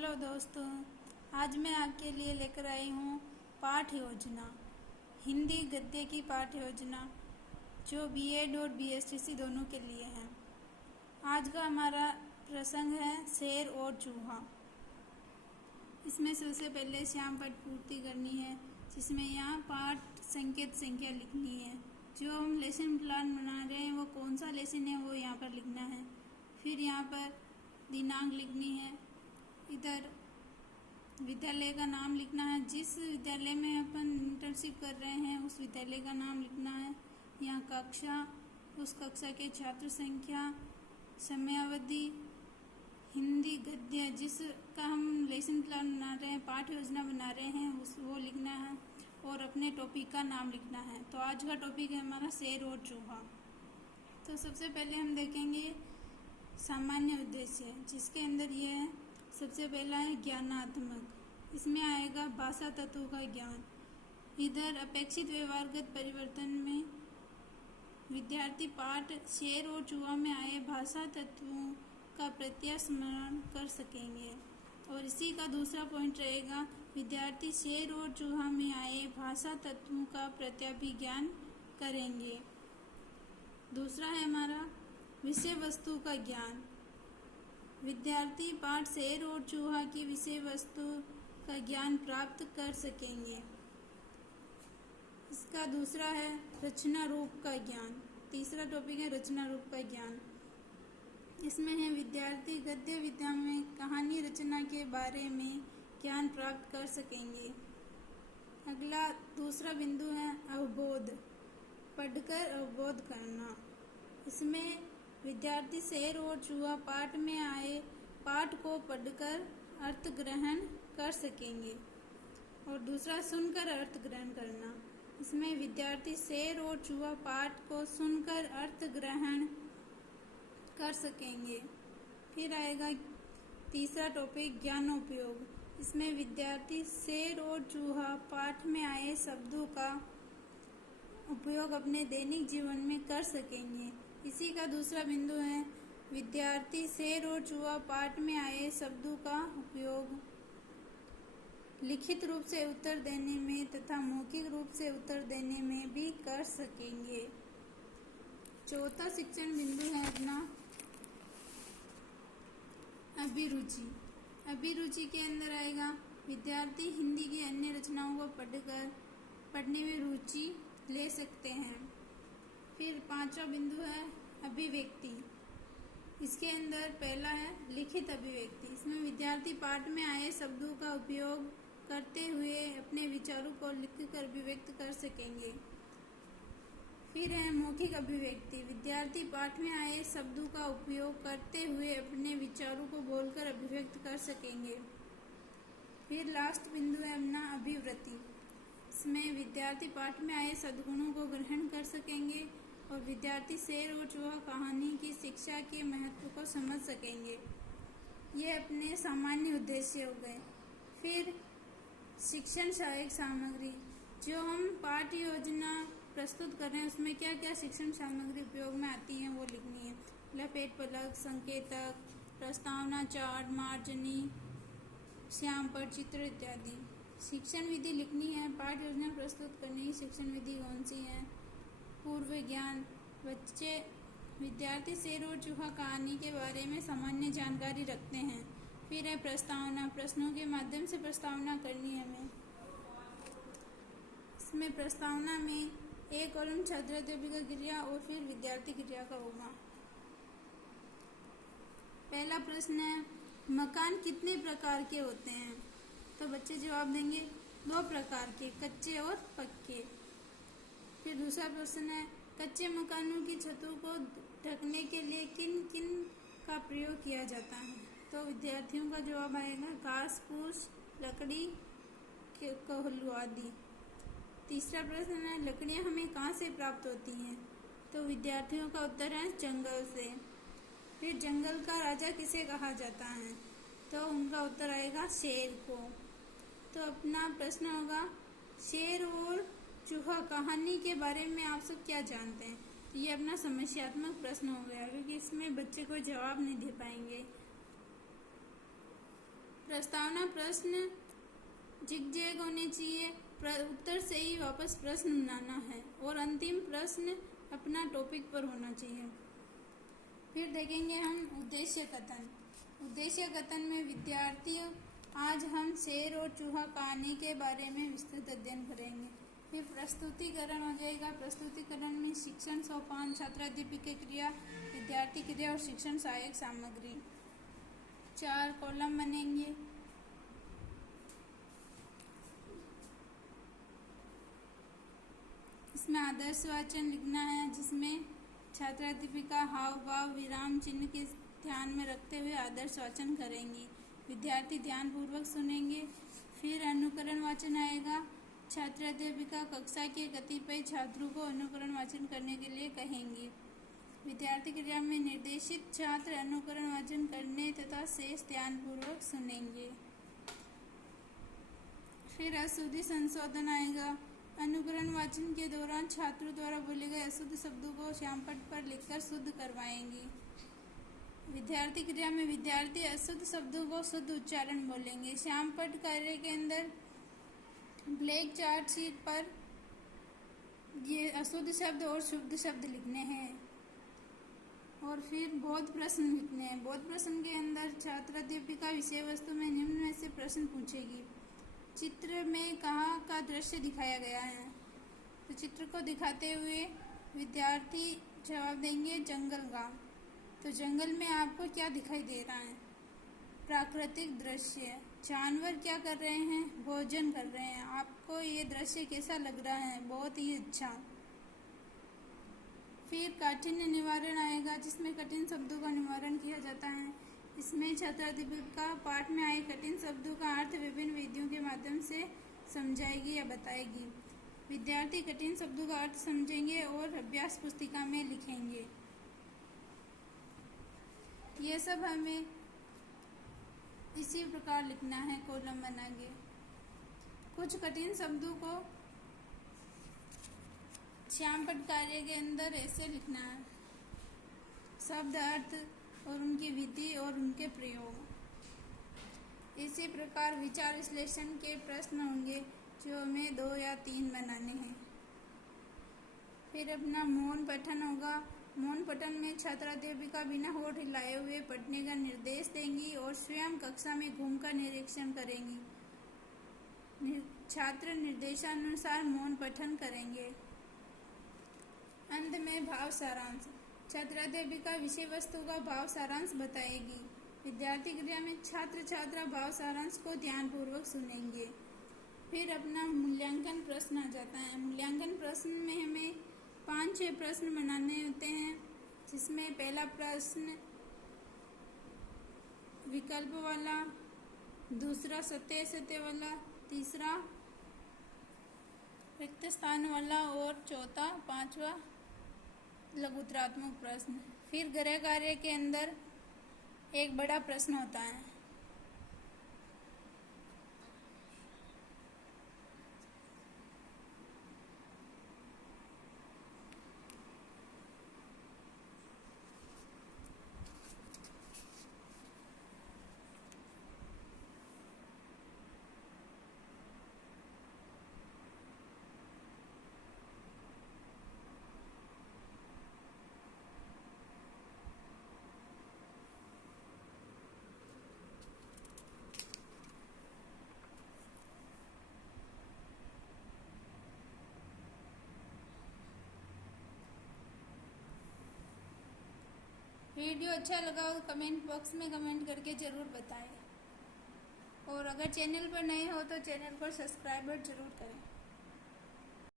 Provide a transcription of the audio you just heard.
Hello दोस्तों, आज मैं आपके लिए लेकर आई हूँ पाठ योजना, हिंदी गद्य की पाठ योजना जो बीएड और बीएसटीसी दोनों के लिए है। आज का हमारा प्रसंग है शेर और चूहा। इसमें सबसे पहले श्याम पाठ पूर्ति करनी है, जिसमें यहाँ पाठ संकेत संख्या लिखनी है। जो हम लेसन प्लान बना रहे हैं वो कौन सा लेसन है वो यहाँ पर लिखना है। फिर यहाँ पर दिनांक लिखनी है। इधर विद्यालय का नाम लिखना है, जिस विद्यालय में अपन इंटर्नशिप कर रहे हैं उस विद्यालय का नाम लिखना है। यहाँ कक्षा, उस कक्षा के छात्र संख्या, समयावधि, हिंदी गद्य जिसका हम लेसन प्लान बना रहे हैं, पाठ योजना बना रहे हैं उस वो लिखना है और अपने टॉपिक का नाम लिखना है। तो आज का टॉपिक है हमारा शेर और चूहा। तो सबसे पहले हम देखेंगे सामान्य उद्देश्य, जिसके अंदर ये है। सबसे पहला है ज्ञानात्मक, इसमें आएगा भाषा तत्वों का ज्ञान। इधर अपेक्षित व्यवहारगत परिवर्तन में विद्यार्थी पाठ शेर और चूहा में आए भाषा तत्वों का प्रत्यास्मरण कर सकेंगे। और इसी का दूसरा पॉइंट रहेगा, विद्यार्थी शेर और चूहा में आए भाषा तत्वों का प्रत्याभिज्ञान करेंगे। दूसरा है हमारा विषय वस्तु का ज्ञान। विद्यार्थी पाठ शेर और चूहा की विषय वस्तु का ज्ञान प्राप्त कर सकेंगे। इसका दूसरा है रचना रूप का ज्ञान। तीसरा टॉपिक है रचना रूप का ज्ञान। इसमें है विद्यार्थी गद्य विद्या में कहानी रचना के बारे में ज्ञान प्राप्त कर सकेंगे। अगला दूसरा बिंदु है अवबोध, पढ़कर अवबोध करना। इसमें विद्यार्थी शेर और चूहा पाठ में आए पाठ को पढ़कर अर्थ ग्रहण कर सकेंगे। और दूसरा सुनकर अर्थ ग्रहण करना। इसमें विद्यार्थी शेर और चूहा पाठ को सुनकर अर्थ ग्रहण कर सकेंगे। फिर आएगा तीसरा टॉपिक ज्ञानोपयोग। इसमें विद्यार्थी शेर और चूहा पाठ में आए शब्दों का उपयोग अपने दैनिक जीवन में कर सकेंगे। इसी का दूसरा बिंदु है विद्यार्थी शेर और चूहा पाठ में आए शब्दों का उपयोग लिखित रूप से उत्तर देने में तथा मौखिक रूप से उत्तर देने में भी कर सकेंगे। चौथा शिक्षण बिंदु है अपना अभिरुचि। अभिरुचि के अंदर आएगा विद्यार्थी हिंदी की अन्य रचनाओं को पढ़ने में रुचि ले सकते हैं। फिर पांचवा बिंदु है अभिव्यक्ति। इसके अंदर पहला है लिखित अभिव्यक्ति। इसमें विद्यार्थी पाठ में आए शब्दों का उपयोग करते हुए अपने विचारों को लिखकर अभिव्यक्त कर सकेंगे। फिर है मौखिक अभिव्यक्ति। विद्यार्थी पाठ में आए शब्दों का उपयोग करते हुए अपने विचारों को बोलकर अभिव्यक्त कर सकेंगे। फिर लास्ट बिंदु है अपना अभिवृत्ति। इसमें विद्यार्थी पाठ में आए सद्गुणों को ग्रहण कर सकेंगे और विद्यार्थी शेर और चूहा कहानी की शिक्षा के महत्व को समझ सकेंगे। ये अपने सामान्य उद्देश्य हो गए। फिर शिक्षण सहायक सामग्री, जो हम पाठ योजना प्रस्तुत कर रहे हैं उसमें क्या क्या शिक्षण सामग्री उपयोग में आती है वो लिखनी है। लपेट फलक, संकेतक, प्रस्तावना चार्ट, मार्जनी, श्याम पर चित्र इत्यादि। शिक्षण विधि लिखनी है। पाठ योजना प्रस्तुत करने की शिक्षण विधि कौन सी है। पूर्व ज्ञान, बच्चे विद्यार्थी शेर और चूहा कहानी के बारे में सामान्य जानकारी रखते हैं। फिर है प्रस्तावना, प्रश्नों के माध्यम से प्रस्तावना करनी है हमें। इसमें प्रस्तावना में एक कॉलम छात्र अध्यापिका क्रिया और फिर विद्यार्थी क्रिया का होगा। पहला प्रश्न है मकान कितने प्रकार के होते हैं। तो बच्चे जवाब देंगे 2 प्रकार के, कच्चे और पक्के। फिर दूसरा प्रश्न है कच्चे मकानों की छतों को ढकने के लिए किन किन का प्रयोग किया जाता है। तो विद्यार्थियों का जवाब आएगा घास फूस, लकड़ी, कोल्हू आदि। तीसरा प्रश्न है लकड़ियां हमें कहाँ से प्राप्त होती हैं। तो विद्यार्थियों का उत्तर है जंगल से। फिर जंगल का राजा किसे कहा जाता है। तो उनका उत्तर आएगा शेर को। तो अपना प्रश्न होगा शेर और चूहा कहानी के बारे में आप सब क्या जानते हैं। तो ये अपना समस्यात्मक प्रश्न हो गया, क्योंकि इसमें बच्चे को जवाब नहीं दे पाएंगे। प्रस्तावना प्रश्न जिगजैग होने चाहिए, उत्तर से ही वापस प्रश्न बनाना है और अंतिम प्रश्न अपना टॉपिक पर होना चाहिए। फिर देखेंगे हम उद्देश्य कथन। उद्देश्य कथन में विद्यार्थियों आज हम शेर और चूहा कहानी के बारे में विस्तृत अध्ययन करेंगे। फिर प्रस्तुतिकरण हो जाएगा। प्रस्तुतिकरण में शिक्षण सोपान, छात्राध्यापक क्रिया, विद्यार्थी क्रिया और शिक्षण सहायक सामग्री, 4 कॉलम बनेंगे। इसमें आदर्श वाचन लिखना है, जिसमें छात्राध्यापिका हाव भाव विराम चिन्ह के ध्यान में रखते हुए आदर्श वाचन करेंगी। विद्यार्थी ध्यानपूर्वक सुनेंगे। फिर अनुकरण वाचन आएगा। छात्राध्यापिका कक्षा के कतिपय छात्रों को अनुकरण वाचन करने के लिए कहेंगी। विद्यार्थी क्रिया में निर्देशित छात्र अनुकरण वाचन करने तथा शेष ध्यानपूर्वक सुनेंगे। फिर अशुद्धि संशोधन आएगा। अनुकरण वाचन के दौरान छात्रों द्वारा बोले गए अशुद्ध शब्दों को श्यामपट्ट पर लिखकर शुद्ध करवाएंगी। विद्यार्थी क्रिया में विद्यार्थी अशुद्ध शब्दों को शुद्ध उच्चारण बोलेंगे। श्यामपट्ट कार्य के अंदर ब्लैक चार्ट शीट पर ये अशुद्ध शब्द और शुद्ध शब्द लिखने हैं। और फिर बोध प्रश्न लिखने हैं। बोध प्रश्न के अंदर छात्राध्यापिका विषय वस्तु में निम्न में से प्रश्न पूछेगी। चित्र में कहाँ का दृश्य दिखाया गया है, तो चित्र को दिखाते हुए विद्यार्थी जवाब देंगे जंगल का। तो जंगल में आपको क्या दिखाई दे रहा है? प्राकृतिक दृश्य। जानवर क्या कर रहे हैं? भोजन कर रहे हैं। आपको ये दृश्य कैसा लग रहा है? बहुत ही अच्छा। फिर काठिन्य निवारण आएगा, जिसमें कठिन शब्दों का निवारण किया जाता है। इसमें छात्राध्यापिका पाठ में आए कठिन शब्दों का अर्थ विभिन्न विधियों के माध्यम से समझाएगी या बताएगी। विद्यार्थी कठिन शब्दों का अर्थ समझेंगे और अभ्यास पुस्तिका में लिखेंगे। ये सब हमें इसी प्रकार लिखना है, कॉलम बना के। कुछ कठिन शब्दों को श्यामपट्ट कार्य के अंदर ऐसे लिखना है, शब्द, अर्थ और उनकी विधि और उनके प्रयोग। इसी प्रकार विचार विश्लेषण के प्रश्न होंगे, जो हमें 2 या 3 बनाने हैं। फिर अपना मौन पठन होगा। मौन पठन में छात्राध्यापिका बिना होठ हिलाए हुए पढ़ने का निर्देश देंगी और स्वयं कक्षा में घूमकर निरीक्षण करेंगी। छात्र निर्देशानुसार मौन पठन करेंगे। अंत में भाव सारांश। छात्राध्यापिका विषय वस्तु का भाव सारांश बताएगी। विद्यार्थी क्रिया में छात्र छात्रा भाव सारांश को ध्यानपूर्वक सुनेंगे। फिर अपना मूल्यांकन प्रश्न आ जाता है। मूल्यांकन प्रश्न में हमें 5-6 प्रश्न बनाने होते हैं, जिसमें पहला प्रश्न विकल्प वाला, दूसरा सत्य वाला, तीसरा रिक्त स्थान वाला और चौथा 5वां लघुत्तरात्मक प्रश्न। फिर गृह कार्य के अंदर एक बड़ा प्रश्न होता है। वीडियो अच्छा लगा हो कमेंट बॉक्स में कमेंट करके ज़रूर बताएं। और अगर चैनल पर नए हो तो चैनल को सब्सक्राइब जरूर करें।